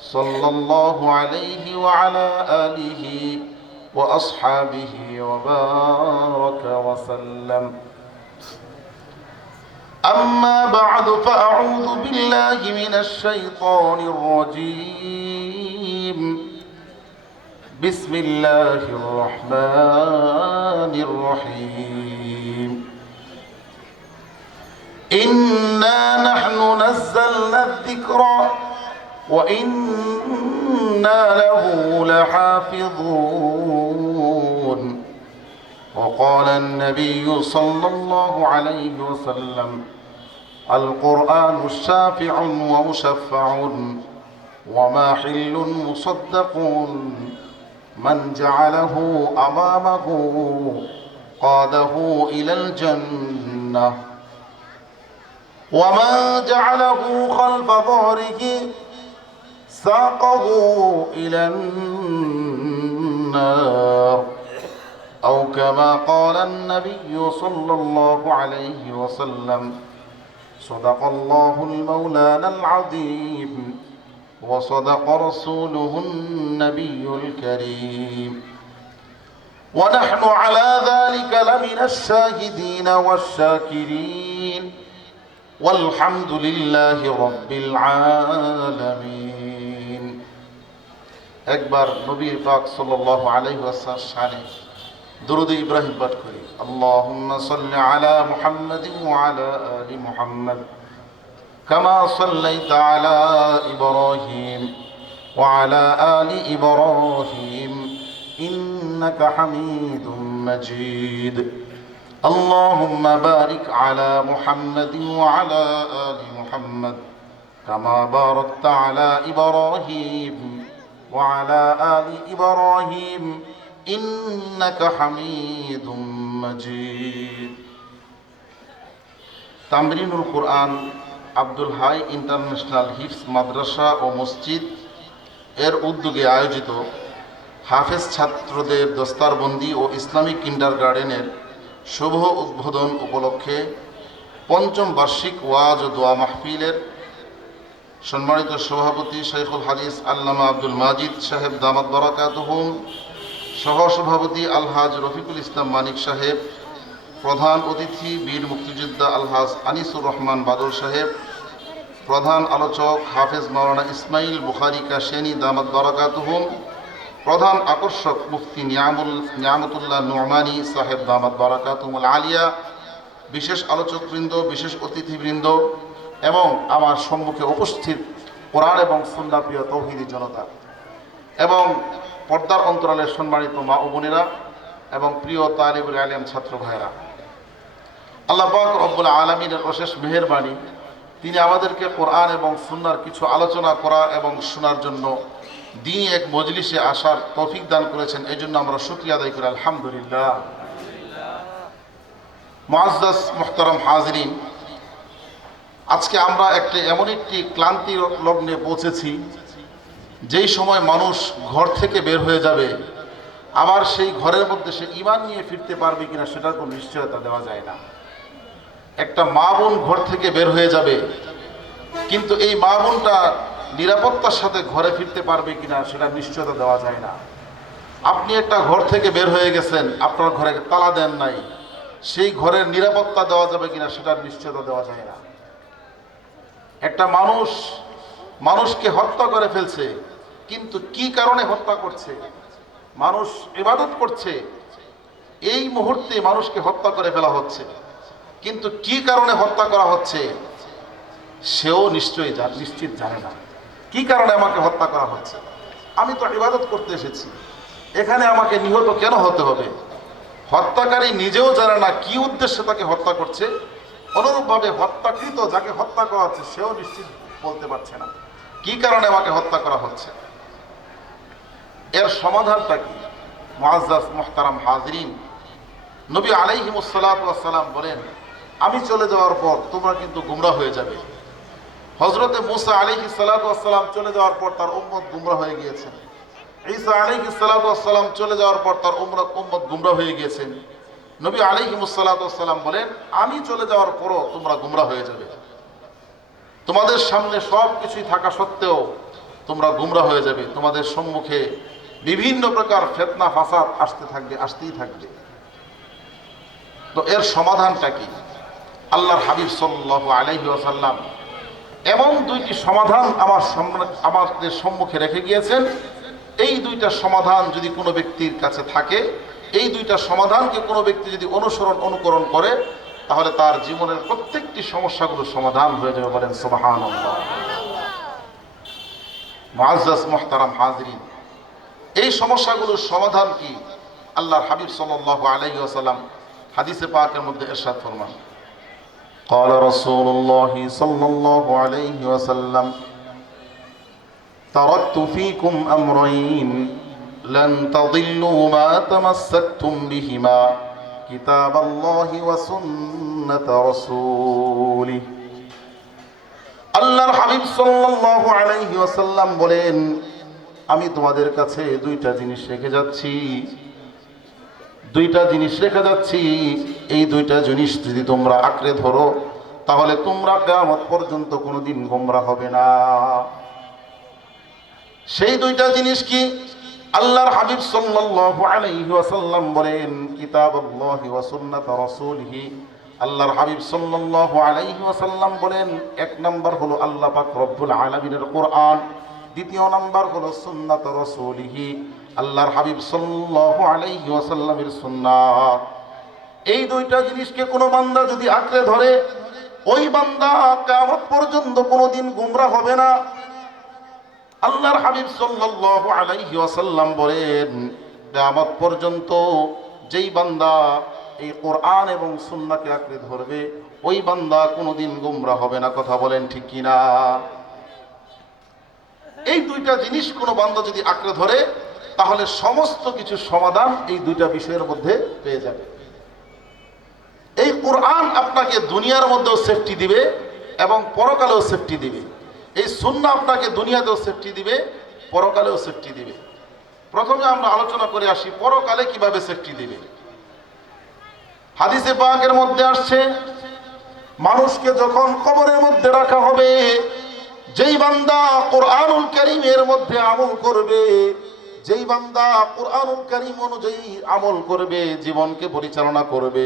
صلى الله عليه وعلى آله وأصحابه وبارك وسلم. أما بعد فأعوذ بالله من الشيطان الرجيم. بسم الله الرحمن الرحيم. إنا نحن نزلنا الذكر وإنا له لحافظون. وقال النبي صلى الله عليه وسلم القرآن شافع ومشفع وماحل مصدق من جعله أمامه قاده إلى الجنة. ومن جعله خلف ظهره ساقه إلى النار. أو كما قال النبي صلى الله عليه وسلم صدق الله المولانا العظيم وصدق رسوله النبي الكريم. ونحن على ذلك لمن الشاهدين والشاكرين. والحمد لله رب العالمين. একবার নবীর পাক সাল্লাল্লাহু আলাইহি ওয়াসাল্লাম শানে দুরুদ ইব্রাহিম পাঠ করি আল্লাহুম্মা সাল্লি আলা মুহাম্মাদিন ওয়া আলা আলি মুহাম্মাদ কামা সাল্লাইতা আলা ইব্রাহিম ওয়া আলা আলি ইব্রাহিম ইন্নাকা হামিদুম মাজিদ اللهم بارك على محمد وعلى آل محمد كما باركت على إبراهيم وعلى آل إبراهيم إنك حميد مجيد তামরিনুল কোরআন আব্দুল হাই ইন্টারন্যাশনাল হিফস মাদ্রাসা ও মসজিদ এর উদ্যোগে আয়োজিত হাফেজ ছাত্রদের দস্তারবন্দি ও ইসলামিক কিন্ডার গার্ডেনের শুভ উদ্বোধন উপলক্ষে পঞ্চম বার্ষিক ওয়াজ ও দোয়া মাহফিলের সম্মানিত সভাপতি শেখুল হাদিস আল্লামা আব্দুল মাজিদ সাহেব দামাত বরাকাতহুম সহসভাপতি আলহাজ রফিকুল ইসলাম মানিক সাহেব, প্রধান অতিথি বীর মুক্তিযোদ্ধা আলহাজ আনিসুর রহমান বাদল সাহেব, প্রধান আলোচক হাফেজ মাওলানা ইসমাইল বুখারি কাশেনি দামাত বরাকাতহুম প্রধান আকর্ষক মুফতি নিয়ামুল, নিয়ামতুল্লাহ নোমানি সাহেব দামাত বারাকাতুমুল আলিয়া, বিশেষ আলোচকবৃন্দ, বিশেষ অতিথিবৃন্দ এবং আমার সম্মুখে উপস্থিত কোরআন এবং সুন্না প্রিয় তৌহিদি জনতা এবং পর্দার অন্তরালের সম্মানিত মা ও বোনেরা এবং প্রিয় তালিবুল আলিয়াম ছাত্র ভাইরা আল্লাহ রব্বুল আলমিনের অশেষ মেহরবানি, তিনি আমাদেরকে কোরআন এবং সুন্নার কিছু আলোচনা করা এবং শোনার জন্য দিনই এক মজলিসে আসার তৌফিক দান করেছেন। এই জন্য আমরা শুক্রিয়া আদায় করি। আলহামদুলিল্লাহ। মুআজ্জাজ মুহতারাম হাজরিন আজকে আমরা একটি এমন একটি ক্লান্তি লগ্নে পৌঁছেছি, যেই সময় মানুষ ঘর থেকে বের হয়ে যাবে, আবার সেই ঘরের মধ্যে সে ইমান নিয়ে ফিরতে পারবে কিনা সেটার কোনো নিশ্চয়তা দেওয়া যায় না। একটা মা বোন ঘর থেকে বের হয়ে যাবে, কিন্তু এই মা বোনটা নিরাপত্তার সাথে ঘরে ফিরতে পারবে কিনা সেটা নিশ্চয়তা দেওয়া যায় না। আপনি একটা ঘর থেকে বের হয়ে গেছেন, আপনার ঘরে তালা দেন নাই, সেই ঘরের নিরাপত্তা দেওয়া যাবে কিনা সেটার নিশ্চয়তা দেওয়া যায় না। একটা মানুষ মানুষকে হত্যা করে ফেলছে, কিন্তু কি কারণে হত্যা করছে? মানুষ ইবাদত করছে, এই মুহূর্তে মানুষকে হত্যা করে ফেলা হচ্ছে। কিন্তু কি কারণে হত্যা করা হচ্ছে? সেও নিশ্চয়ই নিশ্চিত জানে না। কি কারণে আমাকে হত্যা করা হচ্ছে? আমি তো ইবাদত করতে এসেছি। এখানে আমাকে নিহত কেন হতে হবে? হত্যাকারী নিজেও জানে না কি উদ্দেশ্যে তাকে হত্যা করছে। অনুরূপভাবে হত্যাকৃত যাকে হত্যা করা হচ্ছে, সেও নিশ্চিত বলতে পারছে না। কি কারণে আমাকে হত্যা করা হচ্ছে? এর সমাধানটা কি? মুআজ্জাজ মুহতারাম হাজরিন নবী আলাইহিমুসালাম বলেন, আমি চলে যাওয়ার পর তোমরা কিন্তু গুমরা হয়ে যাবে। হজরতে মুসা আলিহি সালাতাম চলে যাওয়ার পর তার উম্মত গুমরা হয়ে গিয়েছেন ঈসা আলিহি সালাতাম চলে যাওয়ার পর তার উম্মত গুমরা হয়ে গিয়েছেন নবী আলিহিমুসালাতাম বলেন, আমি চলে যাওয়ার পরও তোমরা গুমরা হয়ে যাবে। তোমাদের সামনে সব কিছুই থাকা সত্ত্বেও তোমরা গুমরা হয়ে যাবে। তোমাদের সম্মুখে বিভিন্ন প্রকার ফেতনা, ফাসাদ আসতে থাকবে, আসতেই থাকবে। তো এর সমাধানটা কি? আল্লাহর হাবিব সাল্লাহ আলাইহি আসাল্লাম এমন দুইটি সমাধান আমার আমাদের সম্মুখে রেখে গিয়েছেন। এই দুইটা সমাধান যদি কোনো ব্যক্তির কাছে থাকে এই দুইটা সমাধানকে কোনো ব্যক্তি যদি অনুসরণ অনুকরণ করে তাহলে তার জীবনের প্রত্যেকটি সমস্যাগুলো সমাধান হয়ে যাবে বলেন সুবাহান মুআজ্জাজ মুহতারাম হাজরিন এই সমস্যাগুলোর সমাধান কি আল্লাহর হাবিব সাল্লাল্লাহু আলাইহি ওয়াসাল্লাম হাদিসে পাকের মধ্যে ইরশাদ ফরমান قال رسول الله صلى الله عليه وسلم تركت فيكم أمرين لن تضلوا ما تمسكتم بهما كتاب الله وسنة رسوله আল্লাহর হাবিব সাল্লাল্লাহু আলাইহি ওয়াসাল্লাম বলেন আমি তোমাদের কাছে দুইটা জিনিস রেখে যাচ্ছি দুইটা জিনিস রেখে যাচ্ছি এই দুইটা জিনিস যদি তোমরা আঁকড়ে ধরো তাহলে তোমরা কেমন পর্যন্ত কোনোদিন গোমরা হবে না সেই দুইটা জিনিস কি আল্লাহর হাবিব সাল্লাল্লাহু আলাইহি ওয়াসাল্লাম বলেন, কিতাবুল্লাহি ওয়া সুন্নাত রাসূলিহি। আল্লাহর হাবিব সাল্লাল্লাহু আলাইহি ওয়াসাল্লাম বলেন, এক নাম্বার হলো আল্লাহ পাক রব্বুল আলামিনের কোরআন, দ্বিতীয় নাম্বার হলো সুন্নাত রাসূলিহি, আল্লাহর হাবিব সাল্লাল্লাহু আলাইহি ওয়াসাল্লামের সুন্নাত এই দুইটা জিনিসকে কোনো বান্দা যদি আঁকড়ে ধরে, ওই বান্দা কিয়ামত পর্যন্ত কোনোদিন গুমরা হবে না। আল্লাহর হাবিব সাল্লাল্লাহু আলাইহি ওয়াসাল্লাম বলেন, কিয়ামত পর্যন্ত যেই বান্দা এই কোরআন এবং সুন্নাহকে আঁকড়ে ধরবে, ওই বান্দা কোনোদিন গুমরা হবে না। কথা বলেন ঠিক কিনা? এই দুইটা জিনিস কোনো বান্দা যদি আঁকড়ে ধরে, তাহলে সমস্ত কিছু সমাধান এই দুইটা বিষয়ের মধ্যে পেয়ে যাবে। এই কোরআন আপনাকে দুনিয়ার মধ্যেও সেফটি দিবে এবং পরকালেও সেফটি দিবে। এই সুন্না আপনাকে দুনিয়াতেও সেফটি দিবে, পরকালেও সেফটি দিবে। প্রথমে আমরা আলোচনা করে আসি, পরকালে কীভাবে সেফটি দিবে? হাদিসে পাকের মধ্যে আসছে, মানুষকে যখন কবরের মধ্যে রাখা হবে, যেই বান্দা কোরআনুল করিমের মধ্যে আমল করবে, যেই বান্দা কোরআনুল করিম অনুযায়ী আমল করবে, জীবনকে পরিচালনা করবে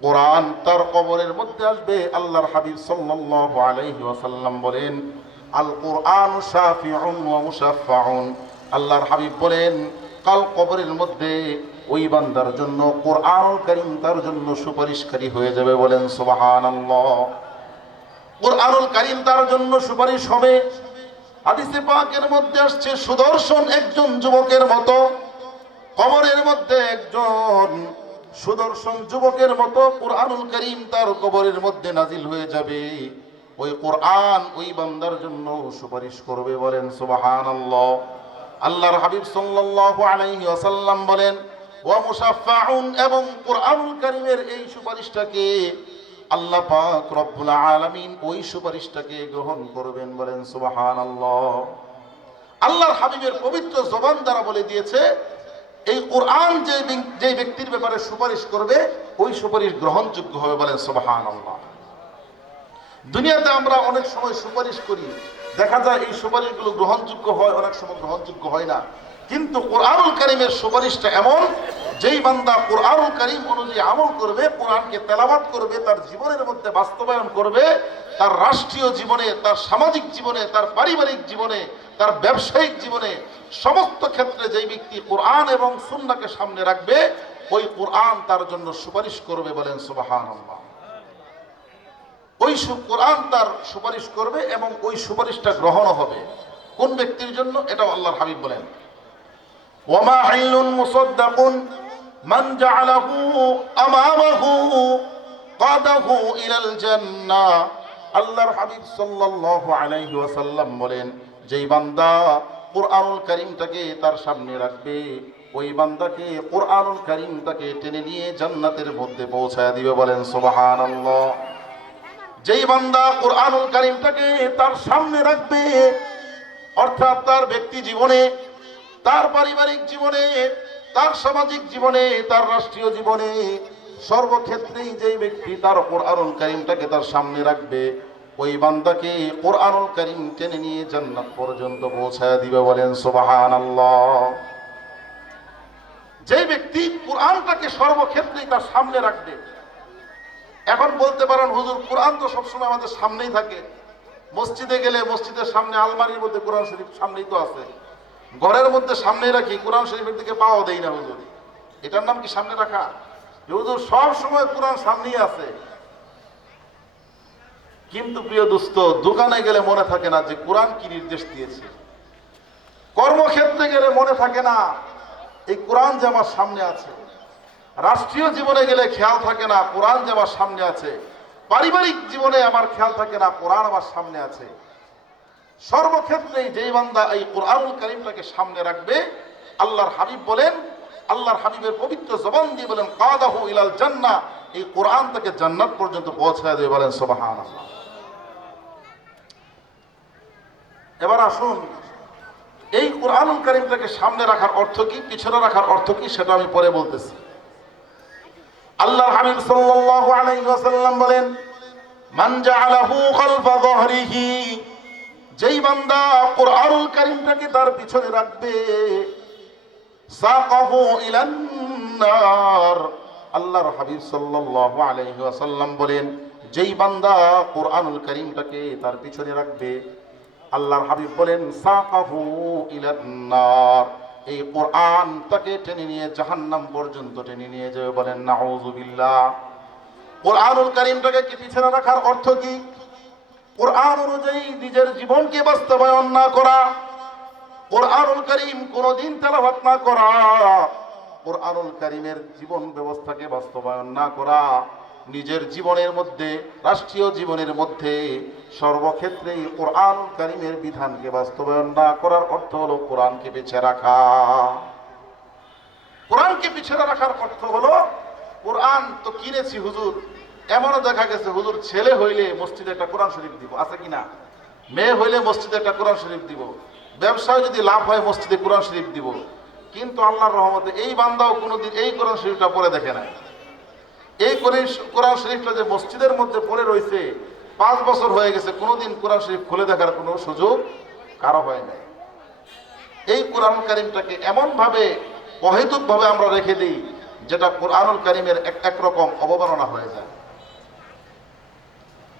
কোরআন তার কবরের মধ্যে আসবে। আল্লাহর হাবিব সাল্লাল্লাহু আলাইহি ওয়াসাল্লাম বলেন, আল কোরআন শাফিউন ওয়া মুশাফফাউন। আল্লাহর হাবিব বলেন, কাল কবরের মধ্যে ওই বান্দার জন্য কোরআন করিম তার জন্য সুপারিশকারী হয়ে যাবে। বলেন, সুবহানাল্লাহ। কোরআনুল করিম তার জন্য সুপারিশ হবে। হাদিসে পাকের মধ্যে আসছে, সুদর্শন একজন যুবকের মতো। কবরের মধ্যে একজন সুদর্শন যুবকের মতো কোরআনুল করিম তার কবরের মধ্যে নাজিল হয়ে যাবে। ওই কোরআন ওই বান্দার জন্য সুপারিশ করবে বলেন, সুবহানাল্লাহ। আল্লাহর হাবিব সাল্লাল্লাহু আলাইহি ওয়াসাল্লাম বলেন, ওয়া মুসাফফাউন এবং কোরআনুল করিমের এই সুপারিশটাকে আল্লাহ পাক রব্বুল আলামিন ওই সুপারিশটাকে গ্রহণ করবেন বলেন, সুবহানাল্লাহ। আল্লাহর হাবিবের পবিত্র জবান দ্বারা বলে দিয়েছে এই কোরআন যে যে ব্যক্তির ব্যাপারে সুপারিশ করবে, ওই সুপারিশ গ্রহণযোগ্য হবে বলেন সুবহানাল্লাহ। দুনিয়াতে আমরা অনেক সময় সুপারিশ করি। দেখা যায় এই সুপারিশগুলো গ্রহণযোগ্য হয়, অনেক সময় গ্রহণযোগ্য হয় না। কিন্তু কোরআনুল করিমের সুপারিশটা এমন, যেই বান্দা কোরআনুল করিম অনুযায়ী আমল করবে, কোরআনকে তেলাবাত করবে, তার জীবনের মধ্যে বাস্তবায়ন করবে, তার রাষ্ট্রীয় জীবনে, তার সামাজিক জীবনে, তার পারিবারিক জীবনে তার ব্যবসায়িক জীবনে সমস্ত ক্ষেত্রে যেই ব্যক্তি কোরআন এবং সুন্নাকে সামনে রাখবে, ওই কোরআন তার জন্য সুপারিশ করবে বলেন সুবাহান ওই কোরআন তার সুপারিশ করবে এবং ওই সুপারিশটা গ্রহণও হবে। কোন ব্যক্তির জন্য? এটাও আল্লাহর হাবিব বলেন। হাইলুন কাদাহু আল্লাহর হাবিব সাল্লাল্লাহু আলাইহি ওয়াসাল্লাম বলেন যেই বান্দা কোরআনুল কারীমটাকে তার সামনে রাখবে, ওই বান্দাকে কোরআনুল কারীমটাকে টেনে নিয়ে জান্নাতের মধ্যে পৌঁছায় দিবে বলেন সুবহানাল্লাহ। যেই বান্দা কোরআনুল কারীমটাকে তার সামনে রাখবে, অর্থাৎ তার ব্যক্তি জীবনে, তার পারিবারিক জীবনে, তার সামাজিক জীবনে, তার রাষ্ট্রীয় জীবনে সর্বক্ষেত্রেই যেই ব্যক্তি তার কোরআনুল কারীমটাকে তার সামনে রাখবে ওই বান্দাকে কোরআনুল কারীম টেনে নিয়ে জান্নাত পর্যন্ত পৌঁছায় দিবে বলেন, সুবহানাল্লাহ। যে ব্যক্তি কোরআনটাকে সর্বক্ষেত্রেই তার সামনে রাখবে, এখন বলতে পারেন, হুজুর, কোরআন তো সবসময় আমাদের সামনেই থাকে। মসজিদে গেলে মসজিদের সামনে, আলমারির মধ্যে কোরআন শরীফ সামনেই তো আছে। ঘরের মধ্যে সামনেই রাখি, কোরআন শরীফের দিকে পাওয়া দেই না, হুজুর। এটার নাম কি সামনে রাখা? হুজুর সব সময় কোরআন সামনেই আছে। কিন্তু প্রিয় দোস্ত, দোকানে গেলে মনে থাকে না যে কোরআন কি নির্দেশ দিয়েছে। কর্মক্ষেত্রে গেলে মনে থাকে না, এই কোরআন যে আমার সামনে আছে। রাষ্ট্রীয় জীবনে গেলে খেয়াল থাকে না, কোরআন যে আমার সামনে আছে। পারিবারিক জীবনে আমার খেয়াল থাকে না, কোরআন আমার সামনে আছে। সর্বক্ষেত্রেই যেই বান্দা এই কোরআনুল করিমটাকে সামনে রাখবে, আল্লাহর হাবিব বলেন, আল্লাহর হাবিবের পবিত্র জবান দিয়ে বলেন, কাদাহু ইলাল জান্না এই কোরআন তাকে জান্নাত পর্যন্ত পৌঁছায় দেবে বলেন, সুবহানাল্লাহ। এবার আসুন, এই কোরআনুল করিমটাকে সামনে রাখার অর্থ কি, পিছনে রাখার অর্থ কি, সেটা আমি পরে বলতেছি। আল্লাহ হাবিব সাল্লাল্লাহু আলাইহি ওয়াসাল্লাম বলেন, মান জাআলাহু খালফা যহরিহি যেই বান্দা কোরআনুল কারীমটাকে তার পিছনে রাখবে, সাকাহু ইলান নার। আল্লাহর হাবিব সাল্লাল্লাহু আলাইহি ওয়াসাল্লাম বলেন, যেই বান্দা কোরআনুল কারীমটাকে তার পিছনে রাখবে আল্লাহর হাবিব বলেন, সাকাহু ইলান নার। এই কোরআন তাকে টেনে নিয়ে জাহান্নাম পর্যন্ত টেনে নিয়ে যাবে বলেন নাউজুবিল্লাহ কোরআনুল কারীমটাকে কি পিছনে রাখার অর্থ কি? কোরআন অনুযায়ী নিজের জীবনকে বাস্তবায়ন না করা, কোরআনুল করিম কোনোদিন তেলাওয়াত না করা, কোরআনুল করিমের জীবন ব্যবস্থাকে বাস্তবায়ন না করা। নিজের জীবনের মধ্যে, রাষ্ট্রীয় জীবনের মধ্যে সর্বক্ষেত্রেই কোরআনুল করিমের বিধানকে বাস্তবায়ন না করার অর্থ হলো কোরআনকে পিছিয়ে রাখা। কোরআনকে পিছনে রাখার অর্থ হলো, কোরআন তো কিনেছি হুজুর, এমনও দেখা গেছে, হুজুর ছেলে হইলে মসজিদে একটা কোরআন শরীফ দিব, আছে কিনা মেয়ে হইলে মসজিদে একটা কোরআন শরীফ দিব, ব্যবসায় যদি লাভ হয় মসজিদে কোরআন শরীফ দিব, কিন্তু আল্লাহর রহমতে এই বান্দাও কোনোদিন এই কোরআন শরীফটা পরে দেখে নাই। এই কোরআন- কোরআন শরীফটা যে মসজিদের মধ্যে পড়ে রয়েছে, পাঁচ বছর হয়ে গেছে, কোনোদিন কোরআন শরীফ খুলে দেখার কোনো সুযোগ কারও হয় নাই। এই কোরআন কারিমটাকে এমনভাবে, অহেতুকভাবে আমরা রেখে দিই, যেটা কোরআনুল কারিমের এক, একরকম অবমাননা হয়ে যায়।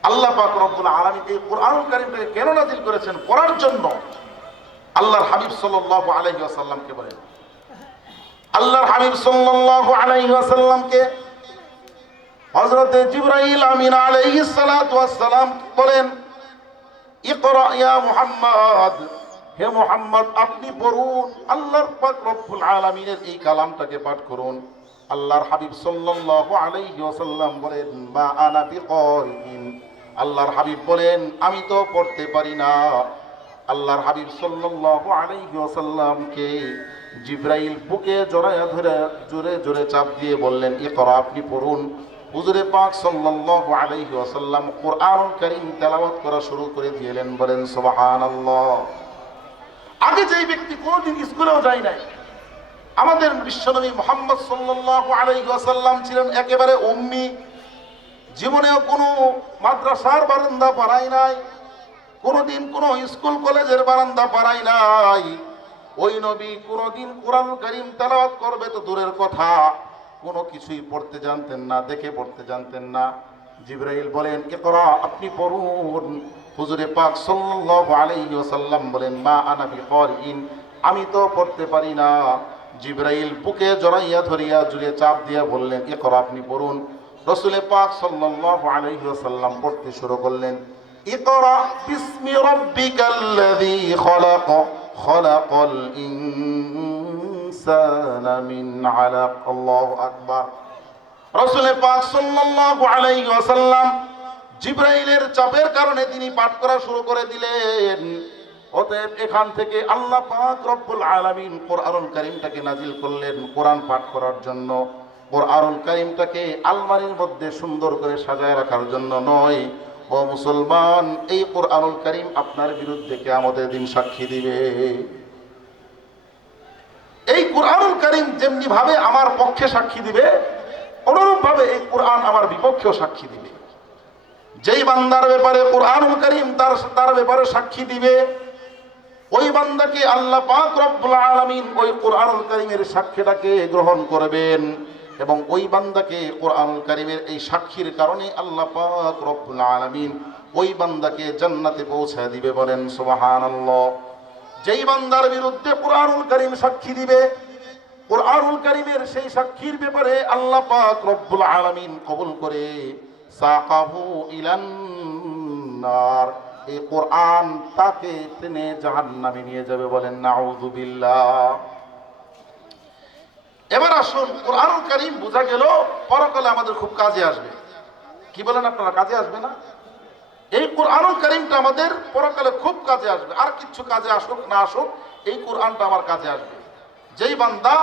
আল্লাহ পাক রব্বুল আলামিন এই কোরআনুল কারিমটাকে কেন নাজিল করেছেন? পড়ার জন্য আল্লাহর হাবিব সাল্লাল্লাহু আলাইহি ওয়াসাল্লামকে বলেন। আল্লাহর হাবিব সাল্লাল্লাহু আলাইহি হযরতে জিবরাইল আমিন আলাইহিস সালাতু ওয়াস সালাম বলেন ইয়া মুহাম্মদ, হে মুহাম্মদ, আপনি পড়ুন, আল্লাহর পাক রব্বুল আলামিনের এই কালামটাকে পাঠ করুন। আল্লাহর হাবিব সাল্লাল্লাহু আলাইহি ওয়াসাল্লাম বলেন, মা আনা বিকারিন আল্লাহর হাবিব বলেন, আমি তো পড়তে পারি না। আল্লাহর হাবিব সাল্লাল্লাহু আলাইহি ওয়াসাল্লামকে জিব্রাইল বুকে জড়ায়া ধরে জোরে জোরে চাপ দিয়ে বললেন, ইকরা, আপনি পড়ুন। হুজুরে পাক সাল্লাল্লাহু আলাইহি ওয়াসাল্লাম কোরআনুল কারীম তেলাওয়াত করা শুরু করে দিলেন বলেন, সুবহানাল্লাহ। আগে যেই ব্যক্তি কোনোদিন স্কুলেও যায় নাই, আমাদের বিশ্বনবী মোহাম্মদ সাল্লাল্লাহু আলাইহি ওয়াসাল্লাম ছিলেন একেবারে উম্মি। জীবনেও কোনো মাদ্রাসার বারান্দা পারাই নাই, কোনোদিন কোনো স্কুল কলেজের বারান্দা পারাই নাই। ওই নবী কোনোদিন কোরআন করিম তেলাওয়াত করবে তো দূরের কথা। কোনো কিছুই পড়তে জানতেন না, দেখে পড়তে জানতেন না। জিব্রাইল বলেন, ইকরা, আপনি পড়ুন। হুজুরে পাক সাল্লাল্লাহু আলাইহি ওয়াসাল্লাম বলেন, মা আনা বিকারিন আমি তো পড়তে পারি না। জিব্রাইল বুকে জড়াইয়া ধরিয়া জুড়ে চাপ দিয়া বললেন, ইকরা, আপনি পড়ুন। রসুলে পাক সাল্লাল্লাহু আলাইহি ওয়াসাল্লাম পড়তে শুরু করলেন, ইকরা বিসমি রাব্বিকাল্লাযী খলাক, খলাকাল ইনসানা মিন আলাক আল্লাহু আকবার রসুলের পাক সাল্লাল্লাহু আলাইহি ওয়াসাল্লাম জিব্রাইলের চাপের কারণে তিনি পাঠ করা শুরু করে দিলেন। অতএব এখান থেকে আল্লাহ পাক রব্বুল আলামিন কোরআনুল কারীমটাকে নাজিল করলেন কোরআন পাঠ করার জন্য। কোরআনুল কারীমটাকে আলমারির মধ্যে সুন্দর করে সাজায় রাখার জন্য নয়। ও মুসলমান, এই কোরআনুল করিম আপনার বিরুদ্ধে কে আমাদের দিন সাক্ষী দিবে। এই কোরআনুল কারীম যেমনি ভাবে আমার পক্ষে সাক্ষী দিবে অনুরূপ ভাবে এই কোরআন আমার বিপক্ষেও সাক্ষী দিবে। যেই বান্দার ব্যাপারে কোরআনুল করিম তার তার ব্যাপারে সাক্ষী দিবে, ওই বান্দাকে আল্লাহ পাক রব্বুল আলামিন ওই কোরআনুল করিমের সাক্ষীটাকে গ্রহণ করবেন এবং ওই বান্দাকে কোরআনুল করিমের এই সাক্ষীর কারণে আল্লাহ পাক রব্বুল আলামিন ওই বান্দাকে জান্নাতে পৌঁছে দিবে বলেন, সুবহানাল্লাহ। যেই বান্দার বিরুদ্ধে কোরআনুল করিম সাক্ষী দিবে, কোরআনুল করিমের সেই সাক্ষীর ব্যাপারে আল্লাহ পাক রব্বুল আলামিন কবুল করে, সাকাহু ইলান নার। এই কোরআন তাকে টেনে জাহান্নামে নিয়ে যাবে বলেন নাউযুবিল্লাহ এবার আসুন, কোরআনুল করিম বোঝা গেল পরকালে আমাদের খুব কাজে আসবে। কি বলেন আপনারা, কাজে আসবে না? কোরআনুল করিমটা আমাদের পরকালে খুব কাজে আসবে। আর কিছু কাজে আসুক, না আসুক, এই কোরআনটা আমার কাজে আসবে। যেই বান্দা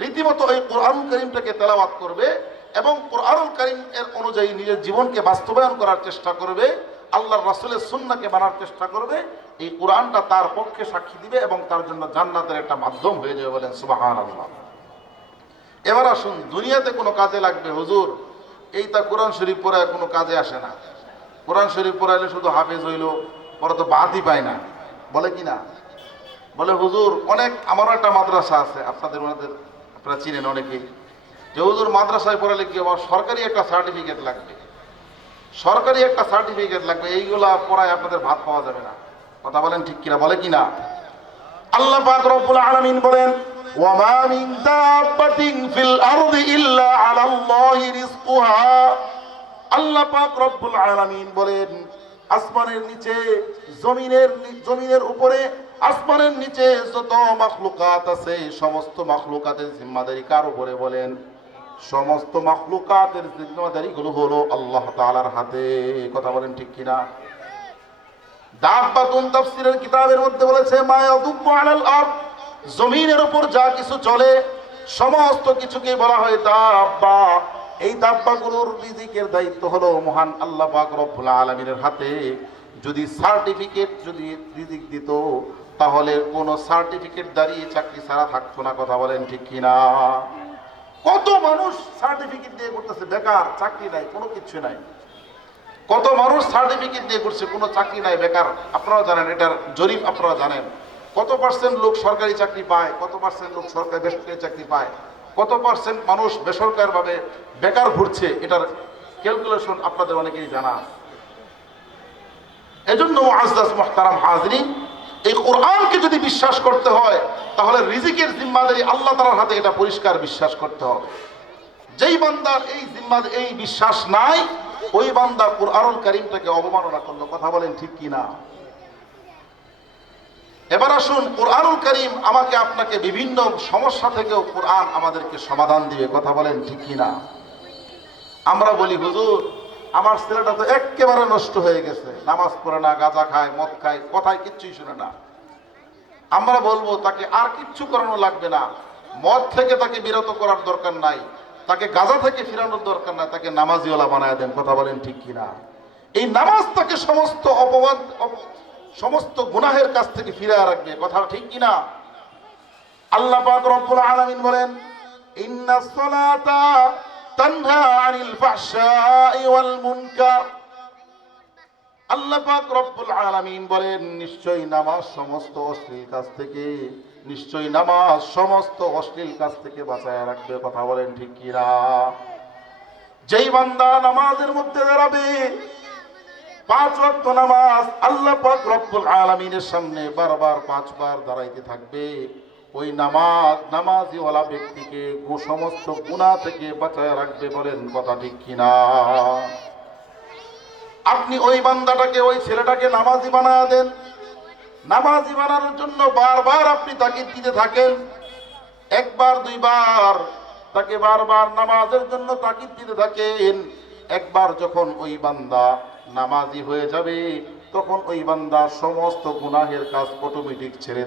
রীতিমতো এই কোরআন করিমটাকে তেলাওয়াত করবে এবং কোরআনুল করিম এর অনুযায়ী নিজের জীবনকে বাস্তবায়ন করার চেষ্টা করবে, আল্লাহর রাসূলের সুন্নাহকে মানার চেষ্টা করবে, এই কোরআনটা তার পক্ষে সাক্ষী দিবে এবং তার জন্য জান্নাতের একটা মাধ্যম হয়ে যাবে বলেন সুবহানাল্লাহ। এবার আসুন, দুনিয়াতে কোনো কাজে লাগবে? হুজুর, এইটা কোরআন শরীফ পড়ায় কোনো কাজে আসে না। কোরআন শরীফ পড়াইলে শুধু হাফেজ হইল পরে তো বাদই পায় না। বলে কি না? বলে, হুজুর, অনেক, আমারও একটা মাদ্রাসা আছে, আপনাদের ওনাদের, আপনারা চিনেন অনেকেই। যে হুজুর মাদ্রাসায় পড়ালে কি আমার সরকারি একটা সার্টিফিকেট লাগবে? সরকারি একটা সার্টিফিকেট লাগবে, এইগুলা পড়ায় আপনাদের ভাত পাওয়া যাবে না। কথা বলেন ঠিক কিনা, বলে কি না? আল্লাহ পাক রব্বুল আলামিন বলেন, ওয়ামা মিন দাব্বাতিন ফিল আরদি ইল্লা আলাল্লাহি রিজকুহা। আল্লাহ পাক রব্বুল আলামিন বলেন, আসমানের নিচে, জমিনের জমিনের উপরে, আসমানের নিচে যত মাখলুকাত আছে, সমস্ত মাখলুকাতের জিম্মাদারি কার উপরে বলেন? সমস্ত মাখলুকাতের জিম্মাদারি গুলো হলো আল্লাহ তাআলার হাতে। কথা বলেন ঠিক কিনা? দাব্বাতুন তাফসীরের কিতাবের মধ্যে বলেছে, মা ইয়াদুব্বু আলাল আরদ জমিনের উপর যা কিছু চলে, সমস্ত কিছুকে বলা হয় দাব্বা এই দাব্বাগুলোর রিজিকের দায়িত্ব হলো মহান আল্লাহ পাক রব্বুল আলামিনের হাতে। যদি সার্টিফিকেট যদি রিজিক দিত, তাহলে কোনো সার্টিফিকেট দাঁড়িয়ে চাকরি ছাড়া থাকতো না, কথা বলেন ঠিক কিনা? কত মানুষ সার্টিফিকেট দিয়ে করতেছে, বেকার, চাকরি নাই, কোনো কিছু নাই। কত মানুষ সার্টিফিকেট দিয়ে করছে, কোনো চাকরি নাই, বেকার আপনারা জানেন, এটার জরিপ আপনারা জানেন। কত পার্সেন্ট লোক সরকারি চাকরি পায়, কত পার্সেন্ট লোক সরকারি বেসরকারি চাকরি পায়? কত পার্সেন্ট মানুষ বেসরকারিভাবে বেকার ঘুরছে এটার ক্যালকুলেশন আপনাদের অনেকেই জানা আছে। এজন্য আজদাস মোহতারাম হাজরি, এই কোরআনকে যদি বিশ্বাস করতে হয়, তাহলে রিজিকের জিম্মাদারি আল্লাহ তালার হাতে এটা পরিষ্কার বিশ্বাস করতে হবে। যেই বান্দার এই জিম্মাদ, এই বিশ্বাস নাই, ওই বান্দা কোরআনুল করিমটাকে অবমাননা করল। কথা বলেন ঠিক কি না এবার আসুন কোরআনুল করিম আমাকে আপনাকে বিভিন্ন সমস্যা থেকেও কোরআন আমাদেরকে সমাধান দিবে, কথা বলেন ঠিক কি না আমরা বলি, হুজুর, আমার ছেলেটা তো একেবারে নষ্ট হয়ে গেছে। নামাজ পড়ে না, গাঁজা খায়, মদ খায়, কথায় কিচ্ছুই শুনে না। আমরা বলব, তাকে আর কিচ্ছু করানো লাগবে না। মদ থেকে তাকে বিরত করার দরকার নাই। তাকে গাজা থেকে ফিরানোর দরকার নাই। তাকে নামাজিওয়ালা বানায় দেন, কথা বলেন ঠিক কিনা? এই নামাজ তাকে সমস্ত অপবাদ অপ- সমস্ত গুনাহের কাছ থেকে ফিরে রাখবে। কথা ঠিক কিনা? আল্লাহ পাক রব্বুল আলামিন বলেন ইন্নাস সালাতা তানহা আনিল ফাহশাই ওয়াল মুনকার। আল্লাহ পাক রব্বুল আলামিন বলেন, নিশ্চয়ই নামাজ সমস্ত অশ্লীল কাজ থেকে, নিশ্চয়ই নামাজ সমস্ত অশ্লীল কাজ থেকে বাঁচায় রাখবে। কথা বলেন ঠিক কিনা? যেই বান্দা নামাজের মধ্যে দাঁড়াবে পাঁচ ওয়াক্ত নামাজ আল্লাহ পাক রব্বুল আলামিনের সামনে বারবার পাঁচবার দাঁড়াইতে থাকবে। ওই নামাজ, নামাজিওয়ালা ব্যক্তিকে সমস্ত গুণা থেকে বাঁচায় রাখবে বলেন কথা ঠিক কিনা? আপনি ওই বান্দাটাকে, ওই ছেলেটাকে নামাজি বানা দেন। নামাজি বানানোর জন্য বারবার আপনি তাকে দিতে থাকেন। একবার, দুইবার তাকে বারবার নামাজের জন্য তাকিদ দিতে থাকেন। একবার যখন ওই বান্দা নামাজি হয়ে যাবে তখন ওই বান্দা সমস্ত গুনাহের কাজ অটোমেটিক ছেড়ে